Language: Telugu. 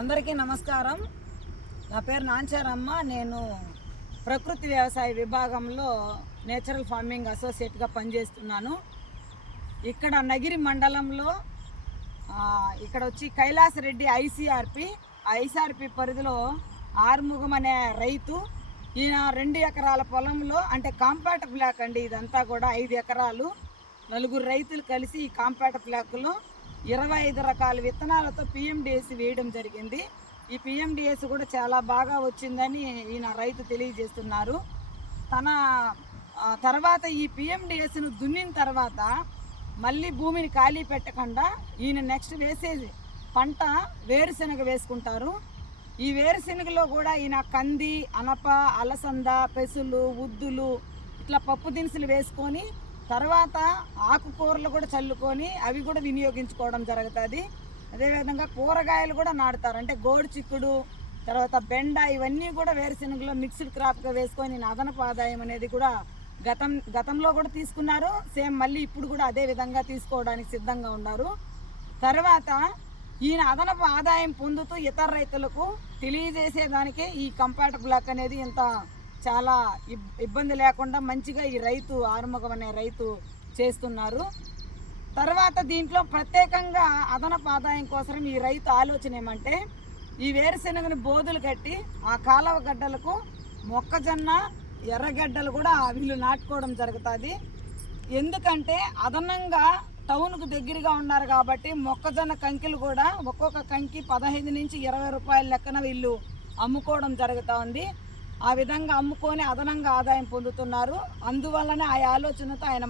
అందరికీ నమస్కారం. నా పేరు నాంచారమ్మ. నేను ప్రకృతి వ్యవసాయ విభాగంలో నేచురల్ ఫార్మింగ్ అసోసియేట్గా పనిచేస్తున్నాను. ఇక్కడ నగిరి మండలంలో ఇక్కడ వచ్చి కైలాస్ రెడ్డి ఐసీఆర్పి ఐసీఆర్పి పరిధిలో ఆర్ముగం అనే రైతు ఈయన రెండు ఎకరాల పొలంలో అంటే కాంపాక్ట్ బ్లాక్ అండి ఇదంతా కూడా ఐదు ఎకరాలు. నలుగురు రైతులు కలిసి ఈ కాంపాక్ట్ బ్లాక్లో ఇరవై ఐదు రకాల విత్తనాలతో పిఎండిఎస్ వేయడం జరిగింది. ఈ పిఎండిఎస్ కూడా చాలా బాగా వచ్చిందని ఈయన రైతు తెలియజేస్తున్నారు. తన తర్వాత ఈ పిఎండిఎస్ను దున్నిన తర్వాత మళ్ళీ భూమిని ఖాళీ పెట్టకుండా ఈయన నెక్స్ట్ వేసేది పంట వేరుశనగ వేసుకుంటారు. ఈ వేరుశనగలో కూడా ఈయన కంది అనప అలసంద పెసులు ఉద్దులు ఇట్లా పప్పు దినుసులు వేసుకొని తర్వాత ఆకుకూరలు కూడా చల్లుకొని అవి కూడా వినియోగించుకోవడం జరుగుతుంది. అదేవిధంగా కూరగాయలు కూడా నాటుతారు. అంటే గోడు చిక్కుడు తర్వాత బెండ ఇవన్నీ కూడా వేరుశెనగలో మిక్స్డ్ క్రాప్గా వేసుకొని అదనపు ఆదాయం అనేది కూడా గతం గతంలో కూడా తీసుకున్నారు. సేమ్ మళ్ళీ ఇప్పుడు కూడా అదే విధంగా తీసుకోవడానికి సిద్ధంగా ఉన్నారు. తర్వాత ఈయన అదనపు ఆదాయం పొందుతూ ఇతర రైతులకు తెలియజేసేదానికే ఈ కంపార్ట్ బ్లాక్ అనేది ఇంత చాలా ఇబ్- ఇబ్బంది లేకుండా మంచిగా ఈ రైతు ఆరుముఖం అనే రైతు చేస్తున్నారు. తర్వాత దీంట్లో ప్రత్యేకంగా అదనపు ఆదాయం కోసం ఈ రైతు ఆలోచన ఏమంటే ఈ వేరుశెనగని బోధులు కట్టి ఆ కాలువ గడ్డలకు మొక్కజొన్న ఎర్రగడ్డలు కూడా వీళ్ళు నాటుకోవడం జరుగుతుంది. ఎందుకంటే అదనంగా టౌన్కు దగ్గరగా ఉన్నారు కాబట్టి మొక్కజొన్న కంకిలు కూడా ఒక్కొక్క కంకి పదహైదు నుంచి ఇరవై రూపాయల లెక్కన వీళ్ళు అమ్ముకోవడం జరుగుతూ ఉంది ఆ విధంగా అమ్ముకొని అదనంగా ఆదాయం పొందుతున్నారు. అందువల్లనే ఆ ఆలోచనతో ఆయన